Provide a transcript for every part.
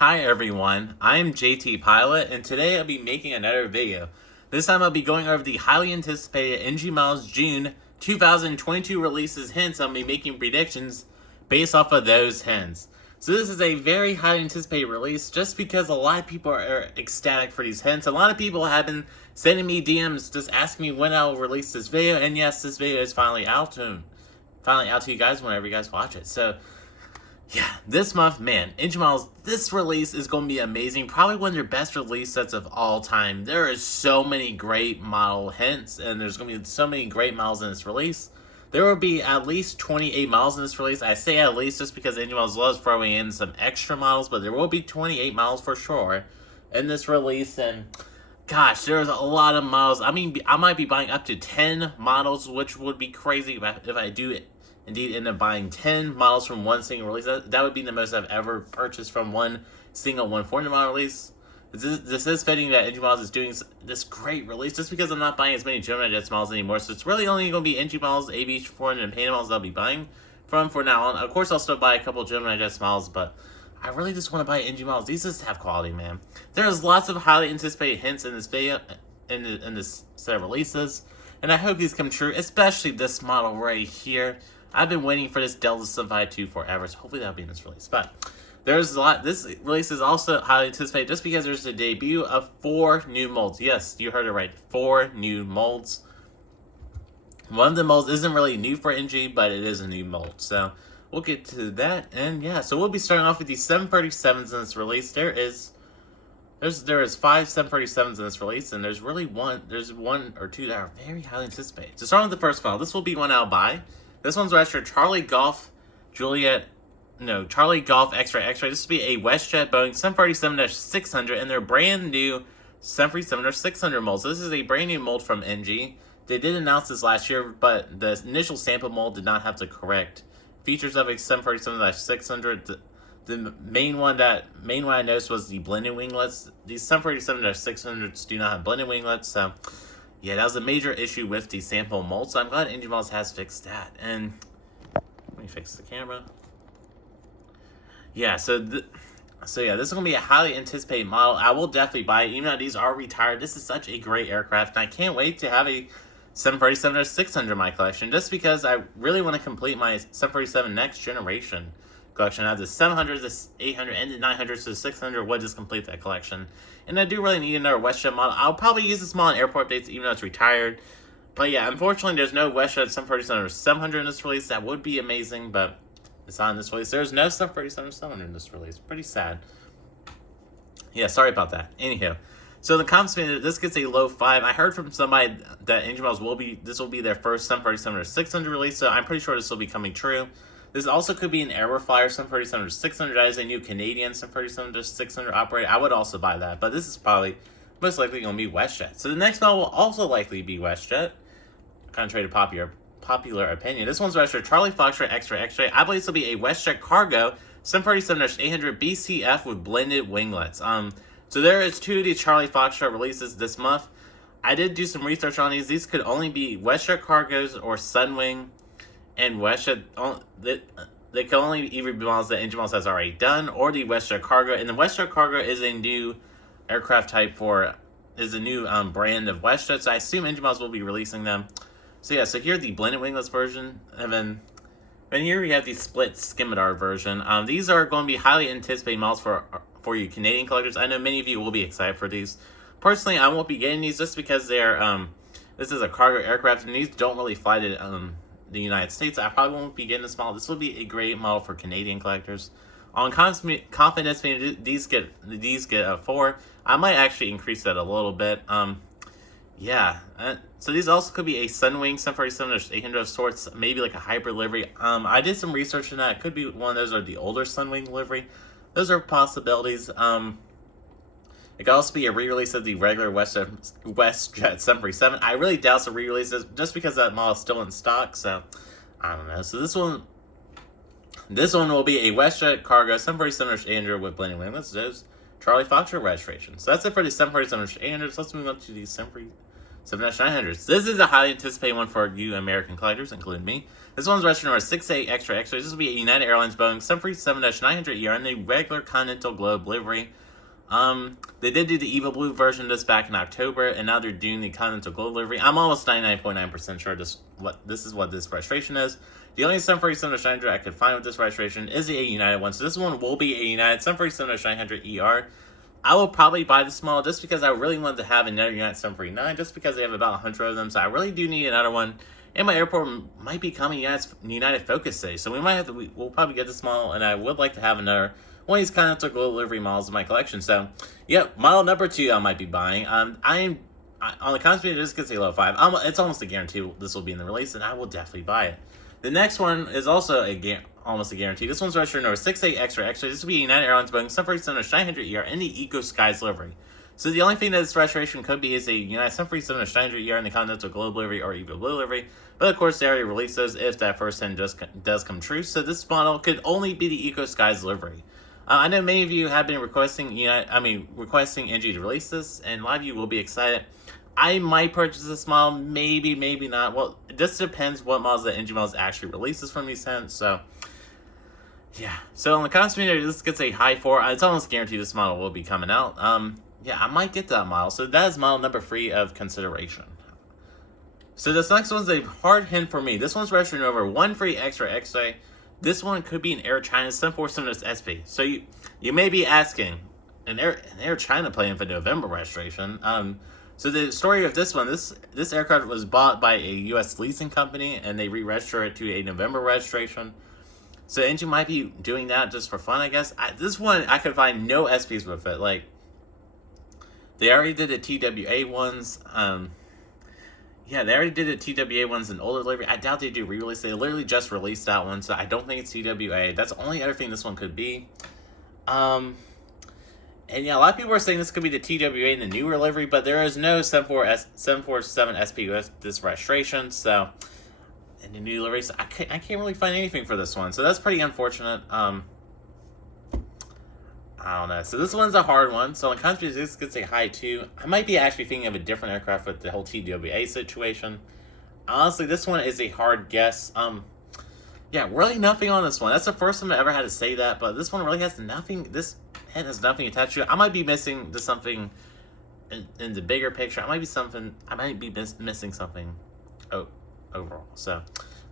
Hi everyone, I'm JT Pilot, and today I'll be making another video. This time I'll be going over the highly anticipated NG Miles June 2022 releases, hence I'll be making predictions based off of those hints. So this is a very highly anticipated release just because a lot of people are ecstatic for these hints. A lot of people have been sending me DMs just asking me when I'll release this video, and yes, this video is finally out to you guys whenever you guys watch it. So yeah, this month, man, NG Miles, this release is going to be amazing. Probably one of their best release sets of all time. There is so many great model hints, and there's going to be so many great models in this release. There will be at least 28 models in this release. I say at least just because NG Miles loves throwing in some extra models, but there will be 28 models for sure in this release. And gosh, there's a lot of models. I mean, I might be buying up to 10 models, which would be crazy if I do it. Indeed, end up buying 10 models from one single release. That would be the most I've ever purchased from one single 140 model release. This is fitting that NG Miles is doing this great release just because I'm not buying as many Gemini Jets models anymore. So it's really only going to be NG Miles, Aviation 400, and Panda models I'll be buying from now on. Of course, I'll still buy a couple Gemini Jets models, but I really just want to buy NG Miles. These just have quality, man. There's lots of highly anticipated hints in this video, in this set of releases, and I hope these come true, especially this model right here. I've been waiting for this Delta 752 forever, so hopefully that'll be in this release. But there's a lot. This release is also highly anticipated just because there's the debut of 4 new molds. Yes, you heard it right. 4 new molds. One of the molds isn't really new for NG, but it is a new mold. So we'll get to that. And yeah, so we'll be starting off with the 737s in this release. There is 5 737s in this release, and there's one or two that are very highly anticipated. So starting with the first model, this will be one I'll buy. This one's registered Charlie Golf X-Ray. This will be a WestJet Boeing 737-600, and their brand new 737-600 mold. So this is a brand new mold from NG. They did announce this last year, but the initial sample mold did not have the correct features of a 737-600. The main one I noticed was the blended winglets. These 737-600s do not have blended winglets, so yeah, that was a major issue with the sample mold, so I'm glad NG Miles has fixed that. And let me fix the camera. Yeah, so yeah, this is going to be a highly anticipated model. I will definitely buy it, even though these are retired. This is such a great aircraft, and I can't wait to have a 737-600 in my collection, just because I really want to complete my 737 next generation collection. I have the 700, the 800, and the 900, so the 600 would just complete that collection. And I do really need another WestJet model. I'll probably use this model in airport updates, even though it's retired. But yeah, unfortunately, there's no WestJet 737 or 700 in this release. That would be amazing, but it's not in this release. There's no 737 or 700 in this release. Pretty sad. Yeah, sorry about that. Anywho, so the comments made this gets a low 5. I heard from somebody that NG Miles this will be their first 737 or 600 release, so I'm pretty sure this will be coming true. This also could be an Aeroflyer 737-600. That is a new Canadian 737-600 operator. I would also buy that, but this is probably most likely going to be WestJet. So the next model will also likely be WestJet, contrary to popular opinion. This one's registered Charlie Foxtrot X-Ray. I believe this will be a WestJet Cargo 737-800 BCF with blended winglets. So there is 2 of these Charlie Foxtrot releases this month. I did do some research on these. These could only be WestJet Cargos or Sunwing. And WestJet, they can only either be models that NG Miles has already done, or the WestJet Cargo. And the WestJet Cargo is a new aircraft type is a new brand of WestJet. So I assume NG Miles will be releasing them. So yeah, so here's the blended winglets version, and then here we have the split Scimitar version. These are going to be highly anticipated models for you Canadian collectors. I know many of you will be excited for these. Personally, I won't be getting these just because they're this is a cargo aircraft, and these don't really fly to the United States. I probably won't be getting this model. This will be a great model for Canadian collectors. On confidence, these get a 4. I might actually increase that a little bit. So these also could be a Sunwing 737-800 of sorts, maybe like a hybrid livery. I did some research on that. It could be one of those or the older Sunwing livery. Those are possibilities. It could also be a re-release of the regular WestJet 737. I really doubt it's a re-release just because that model is still in stock, so I don't know. So this one will be a WestJet Cargo 737-800 with blended winglets. Those Charlie Foxtrot registration. So that's it for the 737-800. So let's move on to the 7-900s. This is a highly anticipated one for you American collectors, including me. This one's registered number 68 Extra Extra. This will be a United Airlines Boeing 737-900ER in the regular Continental Globe livery. They did do the Eva Blue version of this back in October, and now they're doing the Continental Globe livery. I'm almost 99.9% sure this is what this registration is. The only 747-900 I could find with this registration is a United one, so this one will be a United 747-900ER. I will probably buy the small just because I really wanted to have another United 749, just because they have about 100 of them, so I really do need another one. And my airport might be coming United Focus Day, so we'll probably get the small, and I would like to have another one of these Continental Globe livery models in my collection. So, yep, model number 2 I might be buying. On the concept, this gets a low 5. It's almost a guarantee this will be in the release, and I will definitely buy it. The next one is also almost a guarantee. This one's registered number 68 Extra Extra. This will be a United Airlines Boeing 747-900ER in the Eco Skies livery. So the only thing that this registration could be is a United 747-900ER in the Continental Globe livery or Evo Blue livery. But of course, they already released those if that first hint does come true. So this model could only be the Eco Skies livery. I know many of you have been requesting NG to release this, and a lot of you will be excited. I might purchase this model, maybe not. Well, it just depends what models that NG models actually releases from these hints. So, yeah. So on the concept meter, this gets a high 4. It's almost guaranteed this model will be coming out. Yeah, I might get that model. So that is model number 3 of consideration. So this next one's a hard hint for me. This one's registered over 13 Extra X-Ray. This one could be an Air China 747 SP. So you may be asking, an Air China plane for November registration. So the story of this one, this aircraft was bought by a U.S. leasing company, and they re-register it to a November registration. So NG might be doing that just for fun, I guess. This one, I could find no SPs with it. Like, they already did the TWA ones. Yeah, they already did the TWA ones in older livery. I doubt they do re-release. They literally just released that one, so I don't think it's TWA. That's the only other thing this one could be. And yeah, a lot of people are saying this could be the TWA in the newer livery, but there is no 747 SP with this registration, so in the new livery, so I can't really find anything for this one, so that's pretty unfortunate. I don't know. So this one's a hard one. So in countries, this gets a high 2. I might be actually thinking of a different aircraft with the whole TWA situation. Honestly, this one is a hard guess. Yeah, really nothing on this one. That's the first time I ever had to say that, but this one really has nothing. This head has nothing attached to it. I might be missing something in the bigger picture. I might be missing something overall. So,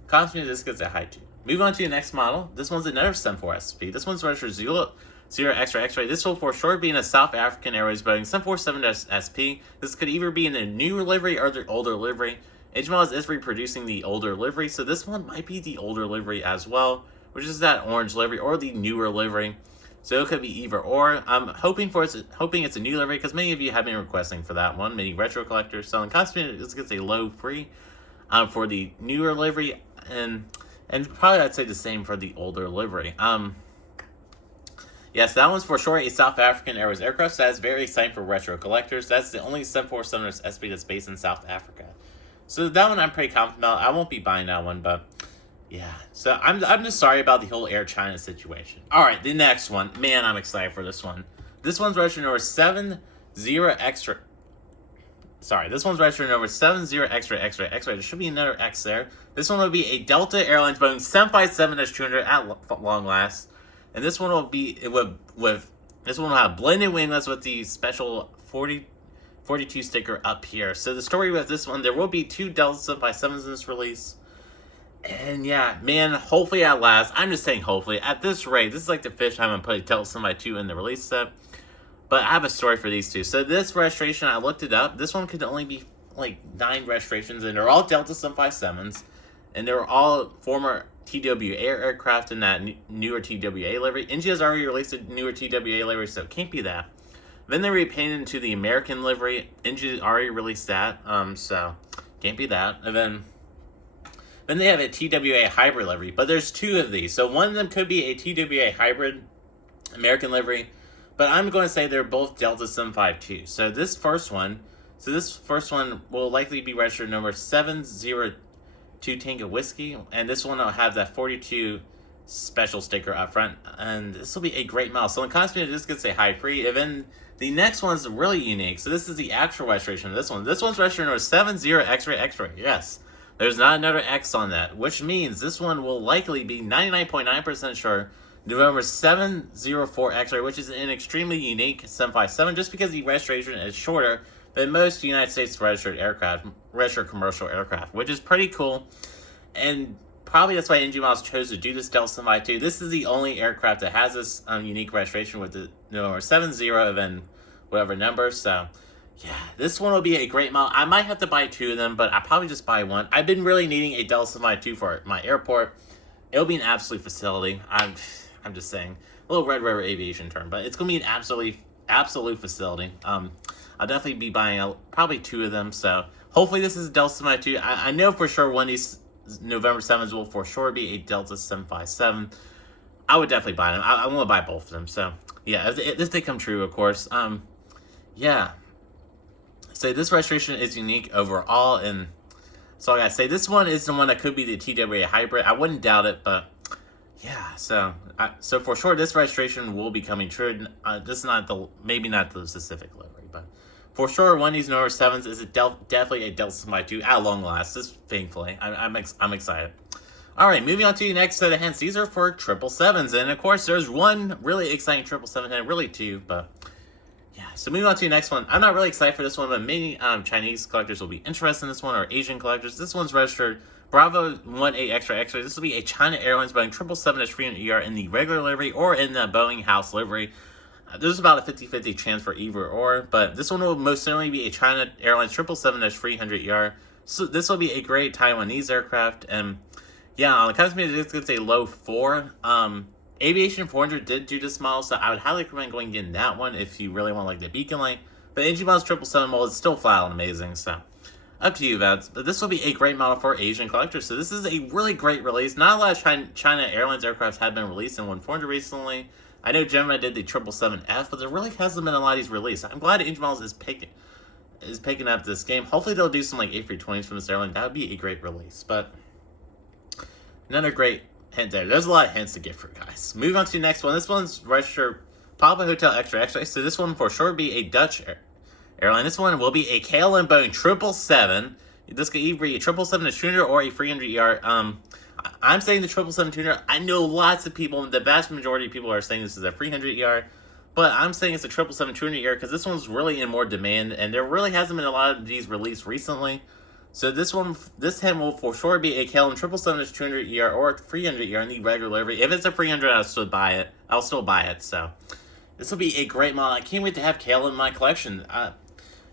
constantly, this gets a high 2. Move on to the next model. This one's another 74 SP. This one's registered 0 Extra X-Ray. This will for sure be in a South African Airways Boeing 747-SP. This could either be in the newer livery or the older livery. HML is reproducing the older livery, so this one might be the older livery as well, which is that orange livery or the newer livery. So it could be either or. I'm hoping it's a new livery because many of you have been requesting for that one. Many retro collectors. So in consequence, this gets a low 3 for the newer livery, and probably I'd say the same for the older livery. Yes, that one's for sure a South African Airways aircraft, so that's very exciting for retro collectors. That's the only 747 SP that's based in South Africa. So that one I'm pretty confident about. I won't be buying that one, but yeah. So I'm just sorry about the whole Air China situation. Alright, the next one. Man, I'm excited for this one. This one's registered number 70 Extra. Sorry, this one's registered number 70 Extra. There should be another X there. This one will be a Delta Airlines Boeing 757-200 at long last. And this one will be this one will have blended winglets with the special 42 sticker up here. So the story with this one, there will be 2 Delta 757s in this release. And yeah, man, hopefully at last. I'm just saying hopefully. At this rate, this is like the 5th time I'm putting Delta 752 in the release set. But I have a story for these two. So this registration, I looked it up. This one could only be like 9 registrations, and they're all Delta 757s. And they're all former TWA aircraft in that newer TWA livery. NG has already released a newer TWA livery, so it can't be that. Then they repainted into the American livery. NG already released that, so can't be that. And then they have a TWA hybrid livery, but there's 2 of these. So one of them could be a TWA hybrid American livery, but I'm going to say they're both Delta 752. So this first one will likely be registered number 702 Tango Whiskey, and this one will have that 42 special sticker up front, and this will be a great model. So in consequence, this gets a high 3. And then The next one's really unique. So this is the actual registration of this one. This one's registration number 70 X-ray X-ray. Yes. There's not another X on that, which means this one will likely be 99.9% sure November 704 X-ray, which is an extremely unique 757 just because the registration is shorter than most United States registered commercial aircraft, which is pretty cool. And probably that's why NG Miles chose to do this Delta 752. This is the only aircraft that has this unique registration with the November 70 and whatever number. So yeah, this one will be a great model. I might have to buy 2 of them, but I'll probably just buy one. I've been really needing a Delta 752 for my airport. It'll be an absolute facility. I'm just saying, a little Red River aviation term, but it's going to be an absolute facility. I'll definitely be buying probably 2 of them. So hopefully this is a Delta 752. I know for sure one of these November 7s will for sure be a Delta 757. I would definitely buy them. I want to buy both of them. So yeah, if they come true, of course. Yeah. So this registration is unique overall, and so I gotta say this one is the one that could be the TWA hybrid. I wouldn't doubt it, but yeah. So for sure, this registration will be coming true. This is maybe not the specific livery, but for sure, one of these November 7s is definitely a Delta 752 at long last. This, thankfully, I'm excited. All right, moving on to the next set of hints. These are for 777s, and of course, there's one really exciting 777, and really 2, but yeah. So moving on to the next one. I'm not really excited for this one, but many Chinese collectors will be interested in this one, or Asian collectors. This one's registered Bravo 18 X-ray X-ray. This will be a China Airlines Boeing 777-300ER in the regular livery or in the Boeing house livery. There's about a 50-50 chance for either or, but this one will most certainly be a China Airlines 777-300ER. So this will be a great Taiwanese aircraft, and yeah, on the customer it's going to say low 4. Aviation 400 did do this model, so I would highly recommend going and getting that one if you really want like the beacon light. But NG Miles 777 model is still flat out amazing, so up to you, Vets. But this will be a great model for Asian collectors. So this is a really great release. Not a lot of China Airlines aircraft have been released in 400 recently. I know Gemini did the 777F, but there really hasn't been a lot of these released. I'm glad NG Miles is picking up this game. Hopefully they'll do some like A320s from this airline. That would be a great release. But another great hint there. There's a lot of hints to get for guys. Move on to the next one. This one's registered Papa Hotel X-ray X-ray. So this one for sure be a Dutch airline. This one will be a KLM Boeing 777. This could either be a 777-200 or a 300ER. I'm saying the 777-200. I know lots of people, the vast majority of people are saying this is a 300ER. But I'm saying it's a 777-200ER because this one's really in more demand. And there really hasn't been a lot of these released recently. So this hint will for sure be a KLM 777-200ER or 300ER in the regular livery. If it's a 300, I'll still buy it. So this will be a great model. I can't wait to have KLM in my collection.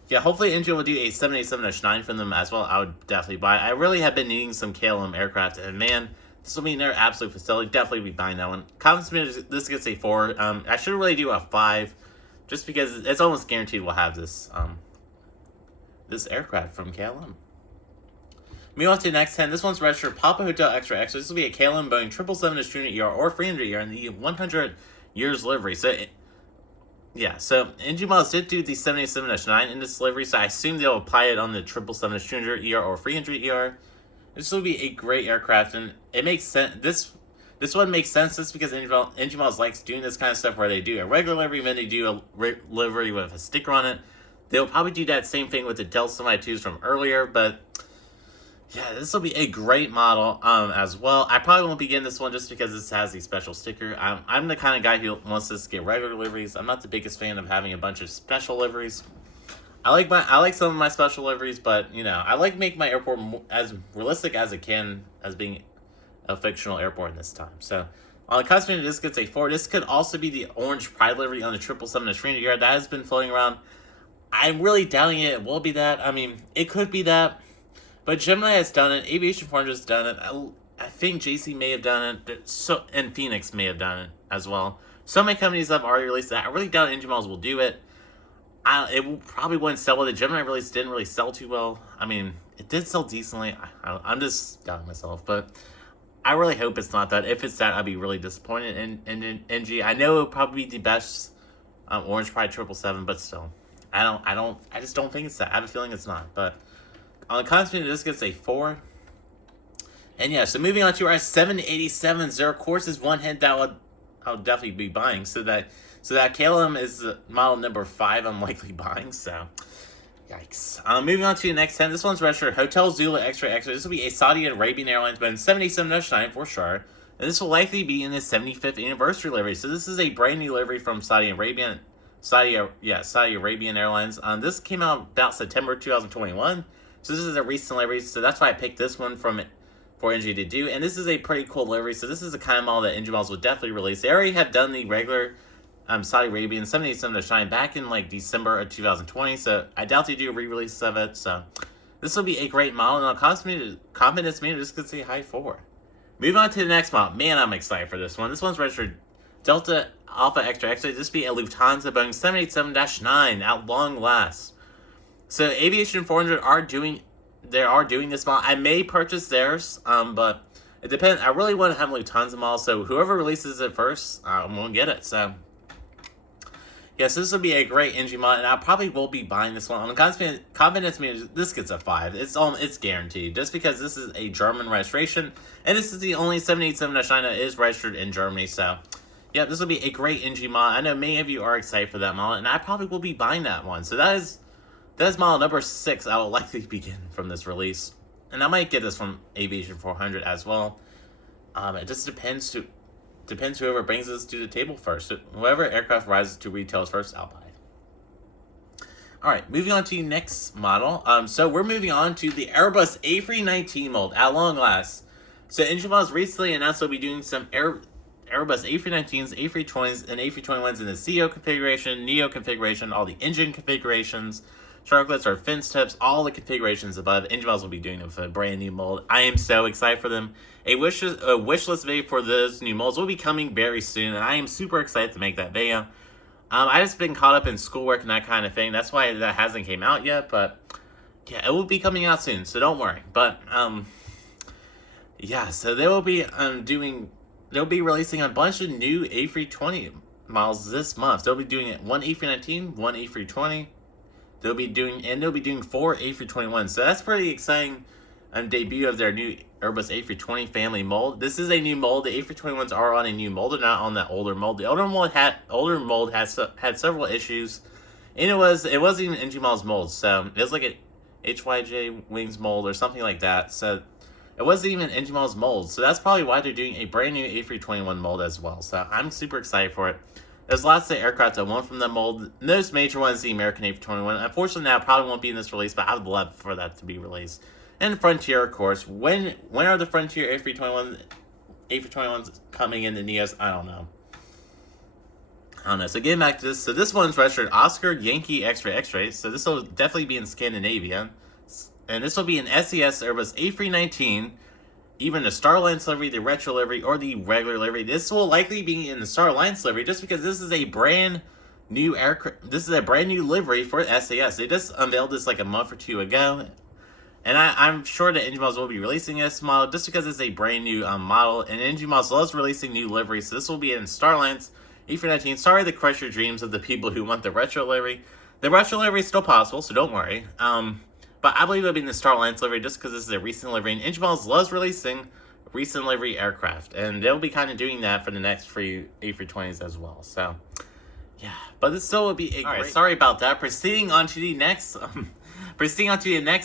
Yeah, hopefully NG will do a 787-9 from them as well. I would definitely buy it. I really have been needing some KLM aircraft, and man, this will be another absolute facility. Definitely be buying that one. Comments me this gets a 4. I should really do a 5, just because it's almost guaranteed we'll have this this aircraft from KLM. Moving on to the next 10. This one's registered Papa Hotel X-ray X-ray. This will be a KLM Boeing 777-200ER or 300ER in the 100 years livery. So, so NG Miles did do the 787-9 in this livery, so I assume they'll apply it on the 777-200ER or 300ER. This will be a great aircraft, and it makes sense. This one makes sense just because NG Miles likes doing this kind of stuff where they do a regular livery, and then they do a livery with a sticker on it. They'll probably do that same thing with the Delta 752s from earlier, but yeah, this will be a great model as well. I probably won't be getting this one just because this has a special sticker. I'm the kind of guy who wants this to get regular liveries. I'm not the biggest fan of having a bunch of special liveries. I like some of my special liveries, but I like making my airport as realistic as it can as being a fictional airport in this time. So on the custom, this gets a 4. This could also be the orange Pride livery on the 777-300ER that has been floating around. I'm really doubting it will be that. I mean, it could be that. But Gemini has done it. Aviation 400 has done it. I think JC may have done it. And Phoenix may have done it as well. So many companies have already released that. I really doubt NG Miles will do it. It probably wouldn't sell well. The Gemini release didn't really sell too well. I mean, it did sell decently. I'm just doubting myself. But I really hope it's not that. If it's that, I'd be really disappointed in NG. I know it would probably be the best Orange Pride 777, but still. I just don't think it's that. I have a feeling it's not. But on the constant, this gets a 4. And yeah, so moving on to our 787s, there of course is one hint that I'll definitely be buying. So that So that KLM is model number 5 I'm likely buying, so yikes. Moving on to the next 10. This one's registered Hotel Zulu X-Ray X-Ray. This will be a Saudi Arabian Airlines Boeing 787-9 for sure. And this will likely be in the 75th anniversary livery. So this is a brand new livery from Saudi Arabian Airlines. This came out about September 2021. So this is a recent livery. So that's why I picked this one for NG to do. And this is a pretty cool livery. So this is the kind of model that NG models would definitely release. They already have done the regular Saudi Arabian 787-9 back in like December of 2020. So I doubt they do a re-release of it. So this will be a great model, and it'll confidence me to just say hi for. Moving on to the next model. Man, I'm excited for this one. This one's registered Delta Alpha Extra X-ray. This will be a Lufthansa Boeing 787-9 at long last. So Aviation 400 are doing this model. I may purchase theirs, but it depends. I really want to have a Lufthansa model, so whoever releases it first, I'm going to get it. So yes, this will be a great NG mod, and I probably will be buying this one. On the confidence meter, this gets a 5. It's guaranteed, just because this is a German registration, and this is the only 787-9 that is registered in Germany. So, yeah, this will be a great NG mod. I know many of you are excited for that model, and I probably will be buying that one. So that is model number 6 I will likely begin from this release, and I might get this from Aviation 400 as well. It just depends whoever brings this to the table first. Whoever aircraft rises to retails first, I'll buy. Alright, moving on to the next model. So we're moving on to the Airbus A319 mold at long last. So NG Models recently announced they'll be doing some Airbus A319s, A320s, and A321s in the CEO configuration, Neo configuration, all the engine configurations, sharklets or fin tips, all the configurations above. NG Models will be doing them for a brand new mold. I am so excited for them. A wish list video for those new molds will be coming very soon, and I am super excited to make that video. I just been caught up in schoolwork and that kind of thing. That's why that hasn't came out yet, but yeah, it will be coming out soon, so don't worry. But yeah, so they will be they'll be releasing a bunch of new A320 models this month. They'll be doing it one A319, one A320. They'll be doing 4 A321s. So that's pretty exciting. Debut of their new Airbus A320 family mold. This is a new mold. The A321s are on a new mold. They're not on that older mold. The older mold had several issues, and it wasn't even NG Models mold. So it was like a HYJ wings mold or something like that. So it wasn't even NG Models mold. So that's probably why they're doing a brand new A321 mold as well. So I'm super excited for it. There's lots of aircraft I want from the mold. Most major ones, the American A321. Unfortunately, that probably won't be in this release, but I would love for that to be released. And Frontier, of course. When are the Frontier A321s coming in the Neos? I don't know. So getting back to this. So this one's registered Oscar Yankee X-Ray X-Ray. So this will definitely be in Scandinavia. And this will be an SES Airbus A319. Even the Star Alliance livery, the retro livery, or the regular livery. This will likely be in the Star Alliance livery just because this is a brand new aircraft. This is a brand new livery for SAS. They just unveiled this like a month or two ago. And I'm sure that NG Models will be releasing this model just because it's a brand new model. And NG Models loves releasing new liveries. So this will be in Star Alliance A319. Sorry to crush your dreams of the people who want the retro livery. The retro livery is still possible, so don't worry. But I believe it'll be in the Star Alliance livery just because this is a recent livery. And NG Models loves releasing recent livery aircraft. And they'll be kind of doing that for the next few A320s as well. So, yeah. But this still will be a great... sorry about that. Proceeding on to the next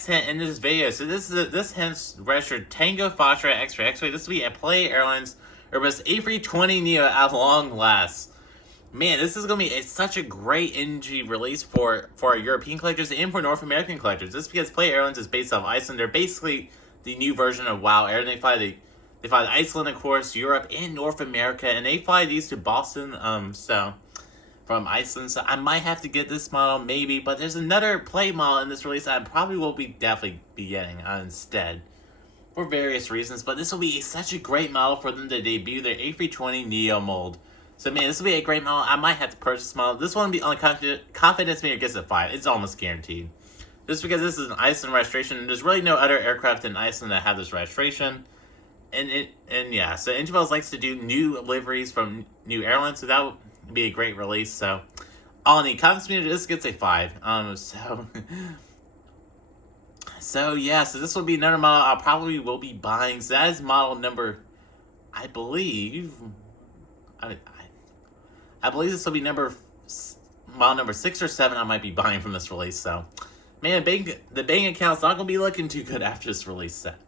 hint in this video. So this hint's registered Tango Foxtrot X-Ray X-Ray. This will be a Play Airlines Airbus A320 Neo at long last. Man, this is going to be such a great NG release for our European collectors and for North American collectors. Just because Play Airlines is based off Iceland. They're basically the new version of WoW Air. They fly to Iceland, of course, Europe, and North America. And they fly these to Boston, from Iceland. So I might have to get this model, maybe. But there's another Play model in this release that I probably will definitely be getting instead. For various reasons. But this will be such a great model for them to debut their A320 Neo mold. So, man, this will be a great model. I might have to purchase this model. This one will be on the confidence meter gets a 5. It's almost guaranteed. Just because this is an Iceland registration, and there's really no other aircraft in Iceland that have this registration. And yeah, so NG Models likes to do new liveries from new airlines, so that would be a great release. So, on the confidence meter, this gets a 5. So yeah, so this will be another model I probably will be buying. So that is model number, I believe... I believe this will be model number 6 or 7 I might be buying from this release. So, man, the bank account's not going to be looking too good after this release set.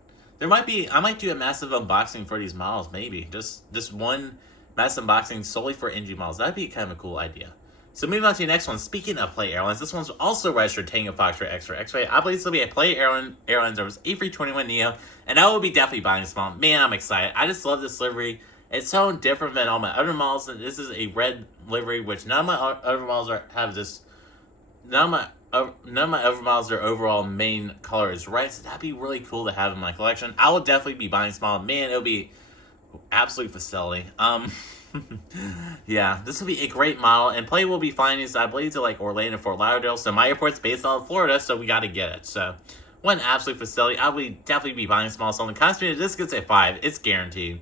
I might do a massive unboxing for these models, maybe. Just one massive unboxing solely for NG models. That'd be kind of a cool idea. So moving on to the next one. Speaking of Play Airlines, this one's also registered Tango Foxtrot X-Ray X-Ray. I believe this will be a Play Airlines Airbus A321neo, and I will be definitely buying this model. Man, I'm excited. I just love this livery. It's so different than all my other models. And this is a red livery, which none of my other models have this. None of my other models, their overall main color is red, so that'd be really cool to have in my collection. I will definitely be buying this model. Man, it'll be absolute facility. Yeah, this will be a great model, and Play will be flying these, I believe, to like Orlando, Fort Lauderdale. So my airport's based out of Florida, so we got to get it. So one absolute facility. I would definitely be buying this model. So on the costume, this gets a 5. It's guaranteed.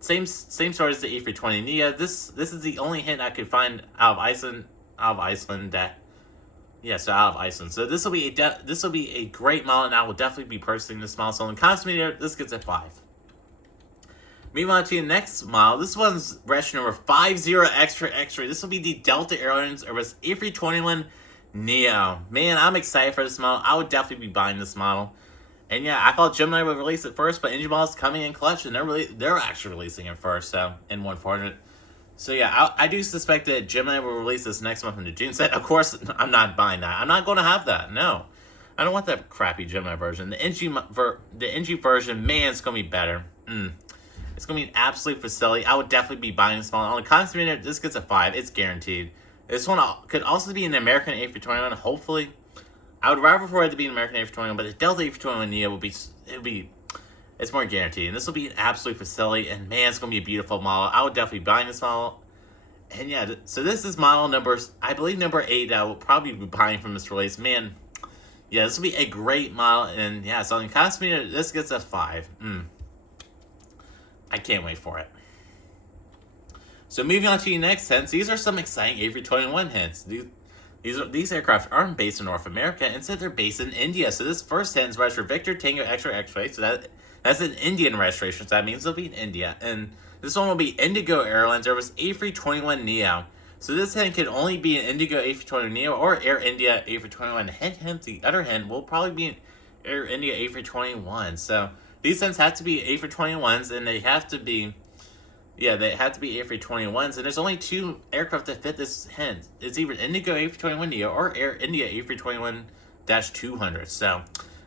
Same story as the A320neo. This is the only hint I could find out of Iceland. Out of Iceland. So this will be a great model, and I will definitely be purchasing this model. So on the costume, this gets a 5. Moving on to the next model. This one's registration number 50 Extra X-Ray. This will be the Delta Airlines Airbus A321neo. Man, I'm excited for this model. I would definitely be buying this model. And yeah, I thought Gemini would release it first, but NG Models coming in clutch, and they're actually releasing it first, so in 1/400. So yeah, I do suspect that Gemini will release this next month in the June set. Of course, I'm not buying that. I'm not going to have that. No, I don't want that crappy Gemini version. The NG version, man, it's going to be better. It's going to be an absolute facility. I would definitely be buying this model. On the consumer, this gets a 5. It's guaranteed. This one could also be an American A321. Hopefully, I would rather for it to be an American A321, but the Delta A321neo it's more guaranteed. And this will be an absolute facility. And man, it's going to be a beautiful model. I would definitely be buying this model. And yeah, so this is model I believe number 8 that I will probably be buying from this release. Man, yeah, this will be a great model. And yeah, so in costume, this gets a 5. I can't wait for it. So moving on to the next hints, these are some exciting A321 hints. These aircraft aren't based in North America, instead they're based in India. So this first hint is registered Victor Tango X-Ray X-Ray. So that's an Indian registration, so that means it'll be in India. And this one will be Indigo Airlines Airbus A321neo. So this hint can only be an Indigo A321neo or Air India A321. Hint, the other hint will probably be an Air India A321. So these hints have to be A321s, and they have to be A321s, and there's only 2 aircraft that fit this hint. It's either Indigo A321neo or Air India A321-200. So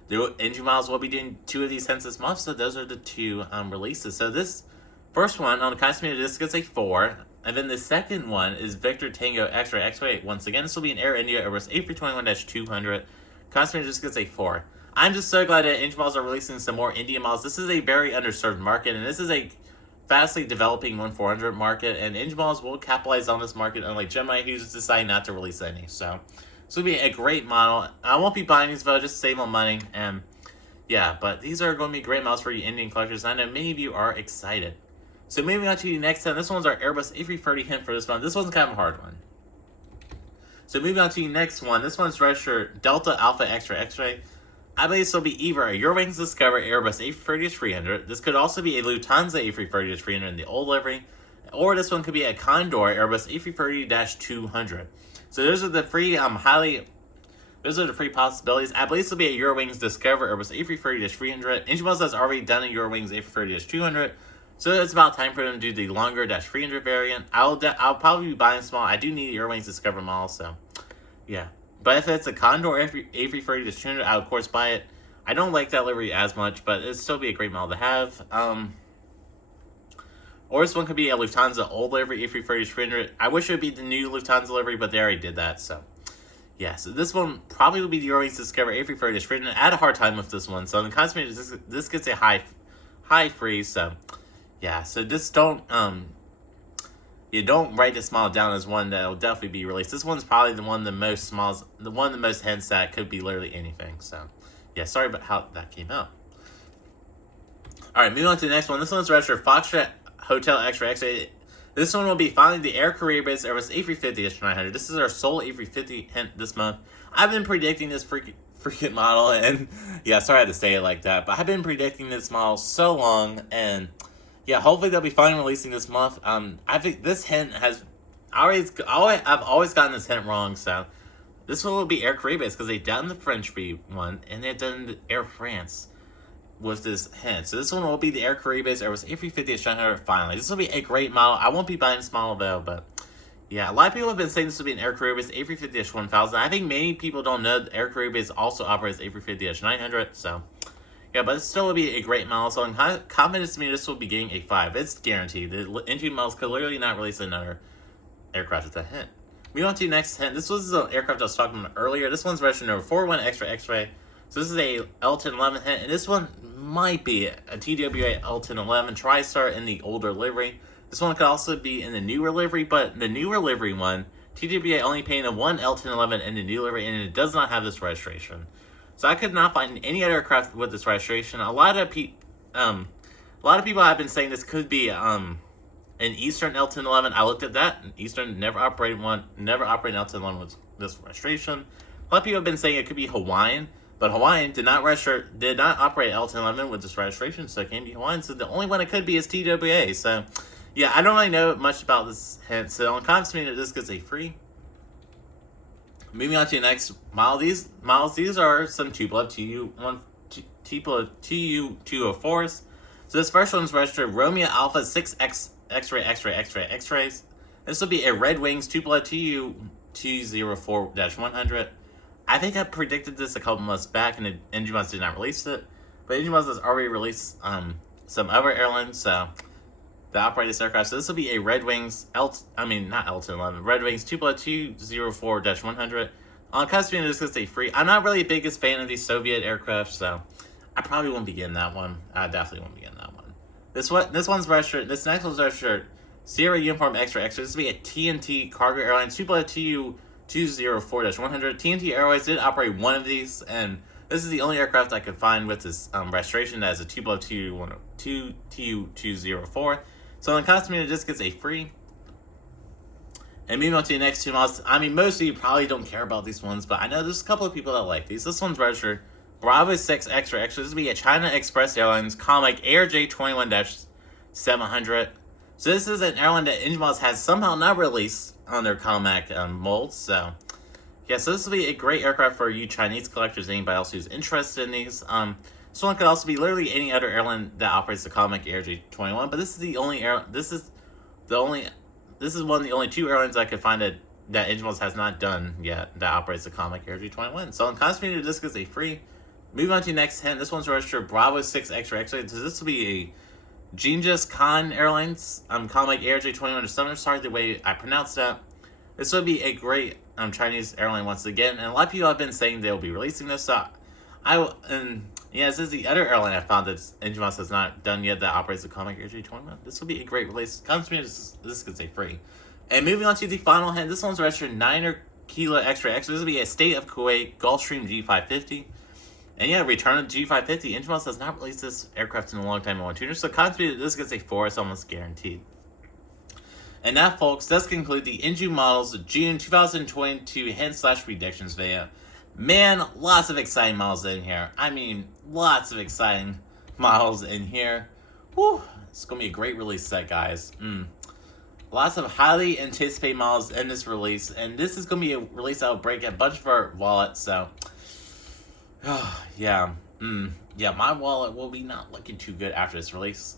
the NG Models will be doing 2 of these hints this month, so those are the 2 releases. So this first one on the costume, this gets a 4, and then the second one is Victor Tango X-Ray X-Ray. Once again, this will be an Air India Airbus A321-200. Costume just gets a 4. I'm just so glad that NG Models are releasing some more Indian models. This is a very underserved market, and this is a fastly developing 1/400 market, and NG Models will capitalize on this market, unlike Gemini, who's deciding not to release any. So this will be a great model. I won't be buying these, though, just to save on money. And yeah, but these are going to be great models for you Indian collectors. I know many of you are excited. So moving on to the next one. This one's our Airbus A330 hint for this one. This one's kind of a hard one. So moving on to the next one. This one's registered Delta Alpha X-Ray X-Ray. I believe this will be either a Eurowings Discover Airbus A330-300. This could also be a Lufthansa A330-300 in the old livery. Or this one could be a Condor Airbus A330-200. So those are the free possibilities. I believe this will be a Eurowings Discover Airbus A330-300. NG Models has already done a Eurowings A330-200. So it's about time for them to do the longer -300 variant. I'll probably be buying small. I do need a Eurowings Discover model, so yeah. But if it's a Condor A330-200, I'll of course buy it. I don't like that livery as much, but it'd still be a great model to have. Or this one could be a Lufthansa old livery A330-300. I wish it would be the new Lufthansa livery, but they already did that, so yeah. So this one probably will be the Eurowings Discover A330-300. I had a hard time with this one, so in the consummate, this gets a high freeze, so yeah. So just don't write this model down as one that will definitely be released. This one's probably the one of the most hints that could be literally anything. So, yeah, sorry about how that came out. All right, moving on to the next one. This one's registered Foxtrot Hotel X-Ray X-Ray. This one will be finally the Air Career-based Airbus A350-900. This is our sole A350 hint this month. I've been predicting this freaking model, and yeah, sorry I had to say it like that, but I've been predicting this model so long, and yeah, hopefully they'll be finally releasing this month. I think this hint I've always gotten this hint wrong, so this one will be Air Caribbean because they've done the French one and they've done Air France with this hint. So this one will be the Air Caribbean Airbus A320 finally. This will be a great model. I won't be buying this model though, but yeah, a lot of people have been saying this will be an Air Caribbean A350-1000. I think many people don't know that Air Caribbean also operates A350-900, so yeah, but it still will be a great model. So I'm confident to me this will be getting a 5. It's guaranteed. The engine models could literally not release another aircraft with a hint. We on to the next hint. This was the aircraft I was talking about earlier. This one's registered number 41 X-ray. So this is a L1011 hint, and this one might be a TWA L1011 TriStar in the older livery. This one could also be in the newer livery, but the newer livery one, TWA only paying the one L1011 in the new livery, and it does not have this registration. So I could not find any other aircraft with this registration. A lot of people have been saying this could be an Eastern L1011. I looked at that. Eastern never operated an L1011 with this registration. A lot of people have been saying it could be Hawaiian, but Hawaiian did not operate L1011 with this registration, so it can't be Hawaiian. So the only one it could be is TWA. So yeah, I don't really know much about this hint. So on confidence that this gets a free. Moving on to the next model. These are some Tupolev Tu-204s. So this first one's registered Romeo Alpha 6 X-rays. This will be a Red Wings Tupolev Tu-204-100. I think I predicted this a couple months back, and Engine Mods did not release it. But Engine Mods has already released some other airlines, so that operate this aircraft. So this will be a Red Wings not L1011, Red Wings Tupolev Tu-04-100. On custom, this is a free. I'm not really the biggest fan of these Soviet aircraft, so I probably won't be getting that one. I definitely won't be getting that one. This one's registered. This next one's registered Sierra Uniform X-ray. This will be a TNT Cargo Airlines Tupolev Tu-204-100. TNT Airways did operate one of these, and this is the only aircraft I could find with this registration that is a Tupolev Tu-204. So on custom, this gets a free. And moving on to the next two models. I mean, most of you probably don't care about these ones, but I know there's a couple of people that like these. This one's registered Bravo 6 X-ray. This will be a China Express Airlines Comac AirJ21-700. So this is an airline that Engine Mods has somehow not released on their Comac molds. So yeah, so this will be a great aircraft for you Chinese collectors, anybody else who's interested in these. This one could also be literally any other airline that operates the Comac AirJ21, but this is one of the only two airlines I could find that Engine Mods has not done yet that operates the Comac AirJ21. So on Constantine, this is a free. Moving on to the next hint. This one's registered Bravo 6 X-ray. So this will be a Genghis Khan Airlines Comac AirJ21-700. Sorry the way I pronounced that. This will be a great Chinese airline once again, and a lot of people have been saying they'll be releasing this. So this is the other airline I found that Engine Mods has not done yet that operates the Comac AirJ21. This will be a great release. Constantine, this could say free. And moving on to the final hint. This one's registered 9er Kilo X-ray. This will be a State of Kuwait Gulfstream G550. And yeah, return of G550. Engine Mods has not released this aircraft in a long time on tuner, so Constantine, this gets a 4. It's almost guaranteed. And that, folks, does conclude the Engine Models June 2022 hint/predictions video. Man, lots of exciting models in here. I mean, lots of exciting models in here. Whew, it's going to be a great release set, guys. Lots of highly anticipated models in this release, and this is going to be a release that will break a bunch of our wallets, so yeah, my wallet will be not looking too good after this release.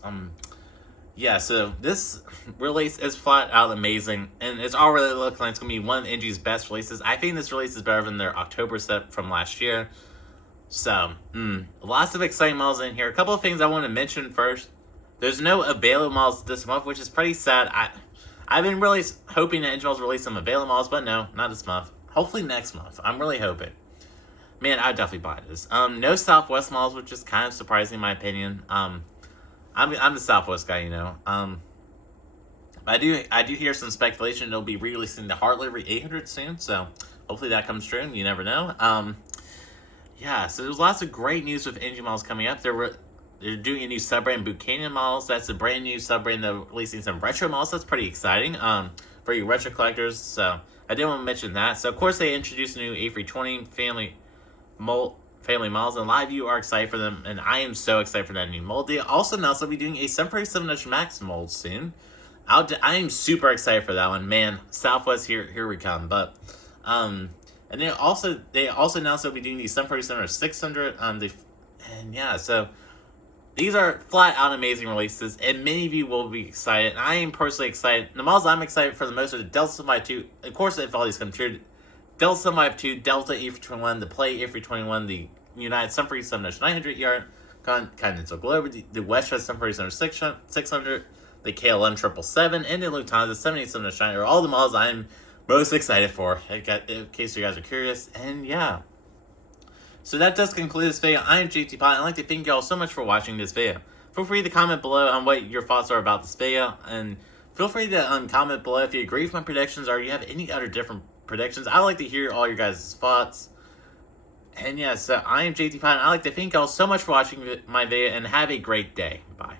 So this release is flat out amazing, and it's already looking like it's going to be one of NG's best releases. I think this release is better than their October set from last year. So, lots of exciting models in here. A couple of things I want to mention first. There's no available models this month, which is pretty sad. I've been really hoping that NG will release some available models, but no, not this month. Hopefully next month. I'm really hoping. Man, I'd definitely buy this. No Southwest models, which is kind of surprising in my opinion. I'm the Southwest guy, you know. I do hear some speculation they'll be releasing the Heart Livery 800 soon, so hopefully that comes true. You never know. So there's lots of great news with engine models coming up. They're doing a new sub-brand Buchanan models. That's a brand new sub-brand. They're releasing some retro models. That's pretty exciting for you retro collectors. So I did want to mention that. So of course they introduced a new A320 family models, and a lot of you are excited for them, and I am so excited for that new mold. They also announced they'll be doing a 737 Max mold soon. I am super excited for that one, man. Southwest, here we come. But and they also announced they'll be doing the 747 600. And yeah, so these are flat out amazing releases, and many of you will be excited. And I am personally excited. The models I'm excited for the most are the Delta 752. Of course, if all these come true, Delta 752, Delta A321, the Play A321, the United 737-900 ER Continental Global, the WestJet 747-600, the KLM 777, and the Lufthansa 787-900 are all the models I'm most excited for, in case you guys are curious. And yeah. So that does conclude this video. I am JT Pot, and I'd like to thank you all so much for watching this video. Feel free to comment below on what your thoughts are about this video, and feel free to comment below if you agree with my predictions or you have any other different predictions. I'd like to hear all your guys' thoughts. And yeah, so I am JT Pot, and I'd like to thank you all so much for watching my video, and have a great day. Bye.